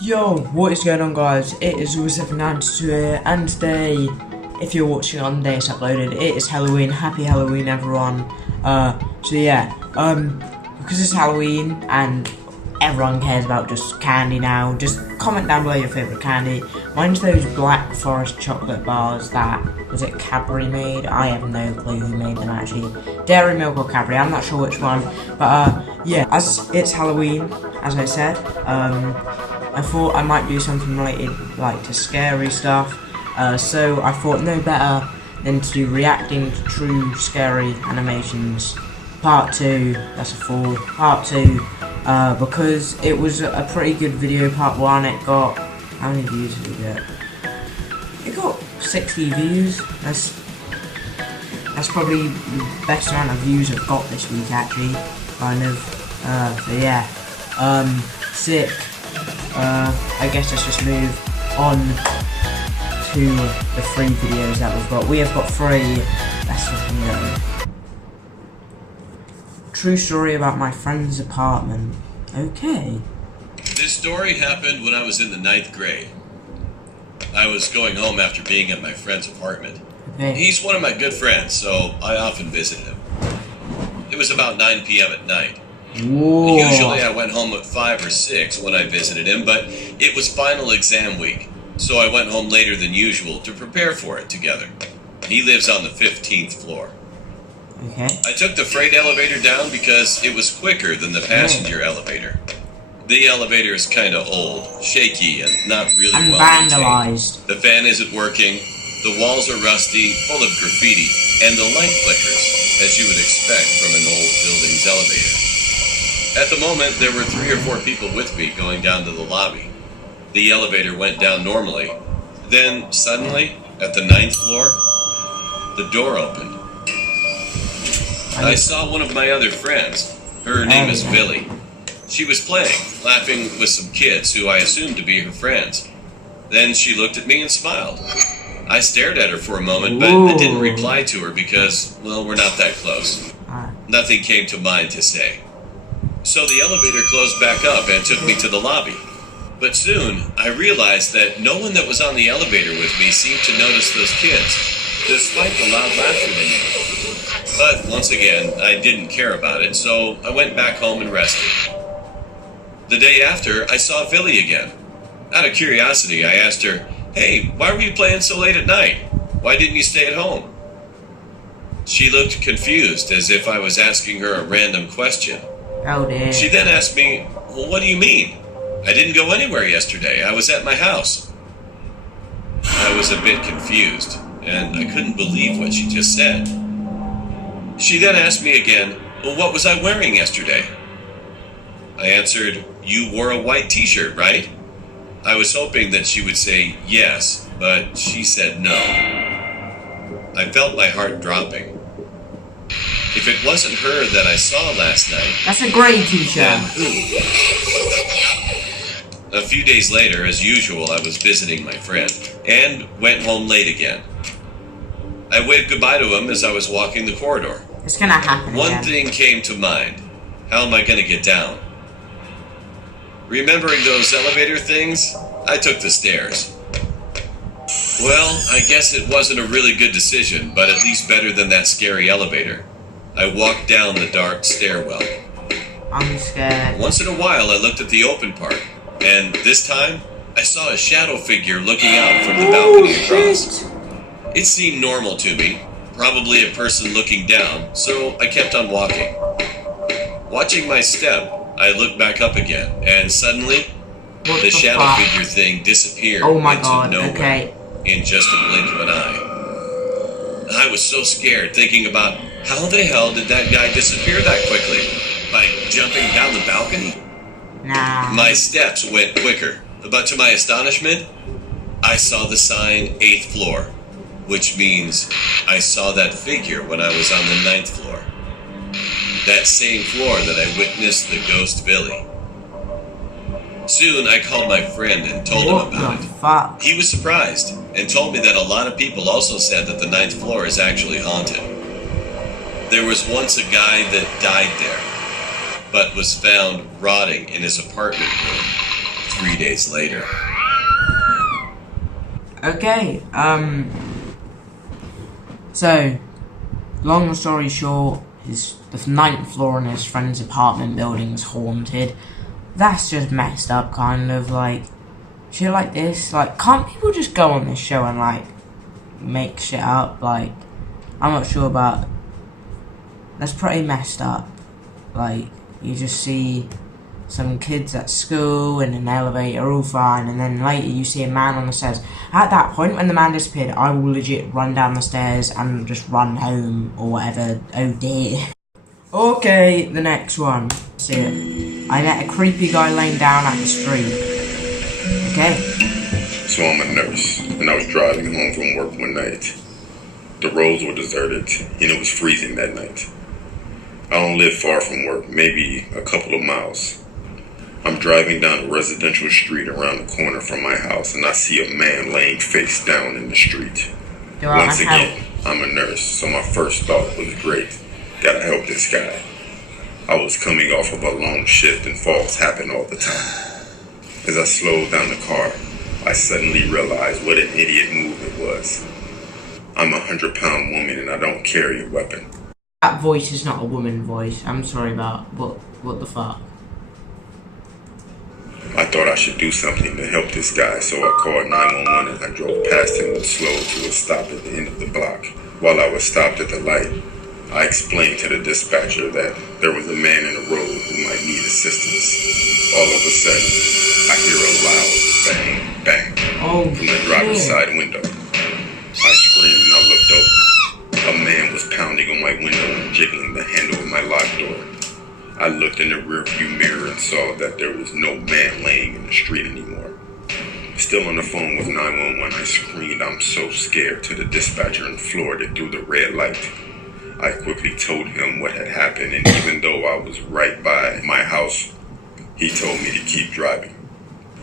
Yo, what is going on, guys? It is Will792 here, and today, if you're watching on the day it's uploaded, it is Halloween. Happy Halloween, everyone. Because it's Halloween and everyone cares about just candy now, just comment down below your favourite candy. Mine's those Black Forest chocolate bars that, was it Cadbury made? I have no clue who made them actually. Dairy Milk or Cadbury, I'm not sure which one. But yeah, as it's Halloween, as I said, I thought I might do something related like to scary stuff, so I thought no better than to do reacting to true scary animations part 2, that's a 4, part 2, because it was a pretty good video. Part 1, it got, how many views did it get? It got 60 views, that's probably the best amount of views I've got this week actually, kind of, so yeah, sick. I guess let's just move on to the 3 videos that we've got. We have got 3. Let's fucking go. True story about my friend's apartment. Okay. This story happened when I was in the 9th grade. I was going home after being at my friend's apartment. Okay. He's one of my good friends, so I often visit him. It was about 9 p.m. at night. Whoa. Usually I went home at 5 or 6 when I visited him, but it was final exam week, so I went home later than usual to prepare for it together. He lives on the 15th floor. Okay. I took the freight elevator down because it was quicker than the passenger elevator. The elevator is kind of old, shaky, and not really And well vandalized. maintained. The fan isn't working, the walls are rusty, full of graffiti, and the light flickers, as you would expect from an old building's elevator. At the moment, there were 3 or 4 people with me going down to the lobby. The elevator went down normally. Then, suddenly, at the 9th floor, the door opened. I saw one of my other friends. Her name is Billy. She was playing, laughing with some kids who I assumed to be her friends. Then she looked at me and smiled. I stared at her for a moment, but I didn't reply to her because, well, we're not that close. Nothing came to mind to say. So the elevator closed back up and took me to the lobby. But soon, I realized that no one that was on the elevator with me seemed to notice those kids, despite the loud laughter they made. But once again, I didn't care about it, so I went back home and rested. The day after, I saw Billy again. Out of curiosity, I asked her, "Hey, why were you playing so late at night? Why didn't you stay at home?" She looked confused, as if I was asking her a random question. Oh dear. She then asked me, "Well, what do you mean? I didn't go anywhere yesterday. I was at my house." I was a bit confused, and I couldn't believe what she just said. She then asked me again, "Well, what was I wearing yesterday?" I answered, "You wore a white t-shirt, right?" I was hoping that she would say yes, but she said no. I felt my heart dropping. If it wasn't her that I saw last night, That's a grey t-shirt. then who? A few days later, as usual, I was visiting my friend, and went home late again. I waved goodbye to him as I was walking the corridor. It's gonna happen One again. thing came to mind. How am I going to get down? Remembering those elevator things, I took the stairs. Well, I guess it wasn't a really good decision, but at least better than that scary elevator. I walked down the dark stairwell. I'm scared. Once in a while, I looked at the open part, and this time, I saw a shadow figure looking out from the balcony across. It seemed normal to me, probably a person looking down, so I kept on walking. Watching my step, I looked back up again, and suddenly, What the shadow fuck? figure thing disappeared Oh my into god, nowhere okay. in just a blink of an eye. I was so scared, thinking about how the hell did that guy disappear that quickly? By jumping down the balcony? Nah. My steps went quicker, but to my astonishment, I saw the sign 8th floor, which means I saw that figure when I was on the 9th floor. That same floor that I witnessed the ghost Billy. Soon I called my friend and told him What about the it. fuck? He was surprised and told me that a lot of people also said that the 9th floor is actually haunted. There was once a guy that died there, but was found rotting in his apartment room 3 days later. Okay, so, long story short, the 9th floor in his friend's apartment building is haunted. That's just messed up, kind of, like, shit like this. Like, can't people just go on this show and, like, make shit up? Like, I'm not sure about... That's pretty messed up. Like, you just see some kids at school in an elevator, all fine, and then later you see a man on the stairs. At that point, when the man disappeared, I will legit run down the stairs and just run home, or whatever. Oh dear. Okay, the next one. See it. I met a creepy guy laying down at the street. Okay. So I'm a nurse, and I was driving home from work one night. The roads were deserted, and it was freezing that night. I don't live far from work, maybe a couple of miles. I'm driving down a residential street around the corner from my house, and I see a man laying face down in the street. Once again, I'm a nurse, so my first thought was great. Gotta help this guy. I was coming off of a long shift, and falls happen all the time. As I slowed down the car, I suddenly realized what an idiot move it was. I'm a 100-pound woman, and I don't carry a weapon. That voice is not a woman voice. I'm sorry about what the fuck. I thought I should do something to help this guy, so I called 911 and I drove past him and slowed to a stop at the end of the block. While I was stopped at the light, I explained to the dispatcher that there was a man in the road who might need assistance. All of a sudden, I hear a loud bang, bang from the driver's side window. I screamed and I looked over. A man was pounding on my window and jiggling the handle of my locked door. I looked in the rearview mirror and saw that there was no man laying in the street anymore. Still on the phone with 911, I screamed, "I'm so scared," to the dispatcher in Florida through the red light. I quickly told him what had happened, and even though I was right by my house, he told me to keep driving.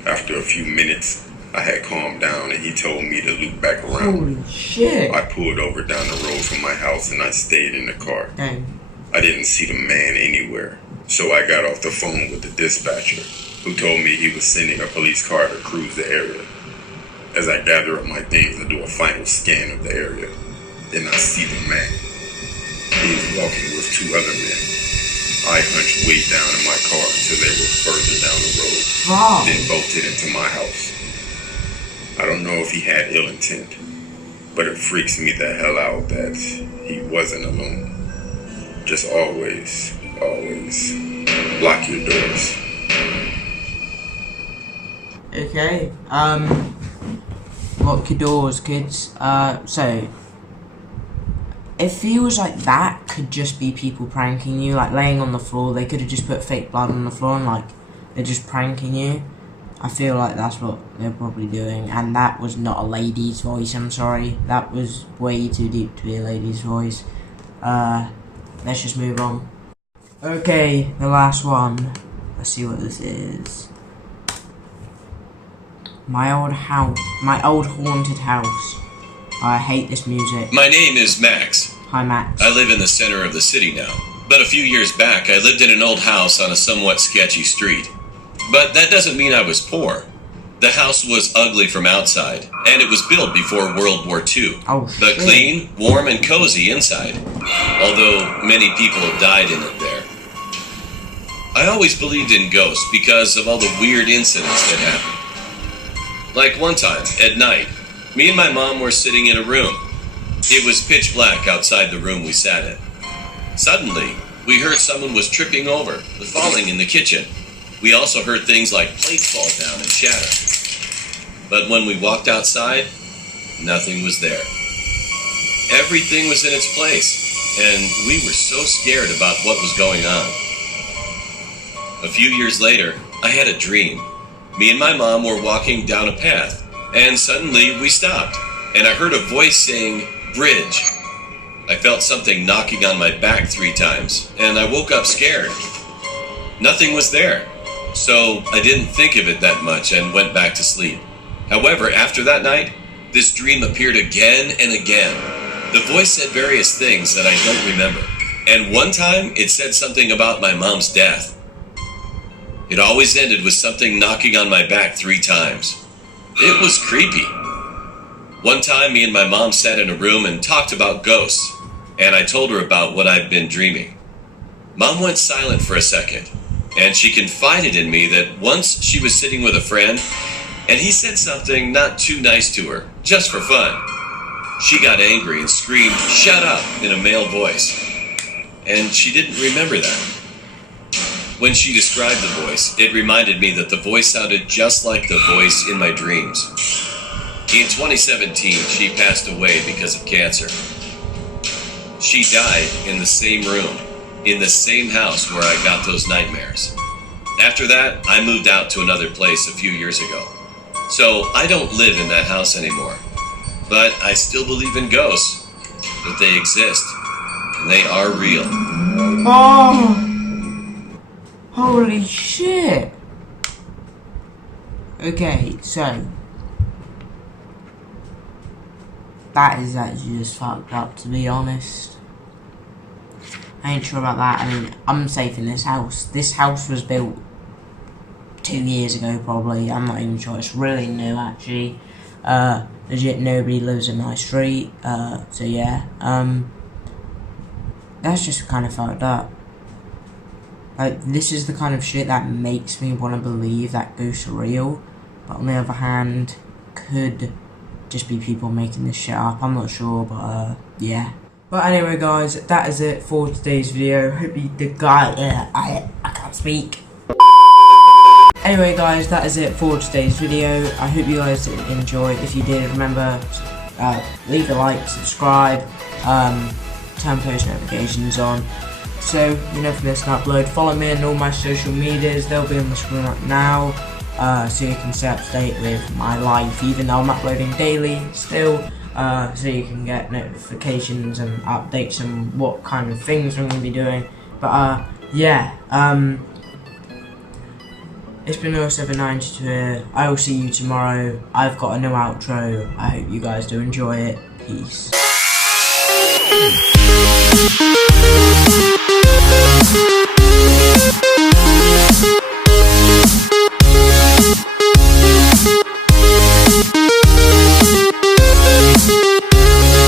After a few minutes, I had calmed down and he told me to loop back around. Holy shit. I pulled over down the road from my house and I stayed in the car. Dang. I didn't see the man anywhere, so I got off the phone with the dispatcher, who told me he was sending a police car to cruise the area. As I gather up my things and do a final scan of the area, then I see the man. He was walking with two other men. I hunched way down in my car until they were further down the road, then bolted into my house. I don't know if he had ill intent, but it freaks me the hell out that he wasn't alone. Just always lock your doors. Okay, lock your doors, kids. So, it feels like that could just be people pranking you, like laying on the floor. They could have just put fake blood on the floor and like, they're just pranking you. I feel like that's what they're probably doing, and that was not a lady's voice, I'm sorry. That was way too deep to be a lady's voice. Let's just move on. Okay, the last one. Let's see what this is. My old haunted house. I hate this music. My name is Max. Hi, Max. I live in the center of the city now. But a few years back, I lived in an old house on a somewhat sketchy street. But that doesn't mean I was poor. The house was ugly from outside, and it was built before World War II. Oh, but clean, warm, and cozy inside. Although many people have died in it there. I always believed in ghosts because of all the weird incidents that happened. Like one time, at night, me and my mom were sitting in a room. It was pitch black outside the room we sat in. Suddenly, we heard someone was tripping over, falling in the kitchen. We also heard things like plates fall down and shatter. But when we walked outside, nothing was there. Everything was in its place, and we were so scared about what was going on. A few years later, I had a dream. Me and my mom were walking down a path, and suddenly we stopped, and I heard a voice saying, "Bridge." I felt something knocking on my back 3 times, and I woke up scared. Nothing was there, so I didn't think of it that much and went back to sleep. However, after that night, this dream appeared again and again. The voice said various things that I don't remember, and one time it said something about my mom's death. It always ended with something knocking on my back 3 times. It was creepy. One time, me and my mom sat in a room and talked about ghosts, and I told her about what I'd been dreaming. Mom went silent for a second, and she confided in me that once she was sitting with a friend, and he said something not too nice to her, just for fun. She got angry and screamed, "Shut up," in a male voice. And she didn't remember that. When she described the voice, it reminded me that the voice sounded just like the voice in my dreams. In 2017, she passed away because of cancer. She died in the same room, in the same house where I got those nightmares. After that, I moved out to another place a few years ago. So I don't live in that house anymore. But I still believe in ghosts, that they exist, and they are real. Oh! Holy shit! Okay, so that is actually just fucked up, to be honest. I ain't sure about that. I mean, I'm safe in this house. This house was built 2 years ago, probably. I'm not even sure. It's really new, actually. Legit, nobody lives in my street. So yeah. That's just kind of fucked up. Like, this is the kind of shit that makes me want to believe that ghosts are real. But on the other hand, could just be people making this shit up. I'm not sure, but yeah. But anyway, guys, that is it for today's video. Hope you did, I can't speak. Anyway, guys, that is it for today's video. I hope you guys did enjoy. If you did, remember, leave a like, subscribe, turn post notifications on, so you never miss an upload. Follow me on all my social medias. They'll be on the screen right now, so you can stay up to date with my life, even though I'm uploading daily still. So you can get notifications and updates on what kind of things I'm going to be doing. But yeah, it's been 0792 here. I will see you tomorrow. I've got a new outro. I hope you guys do enjoy it. Peace.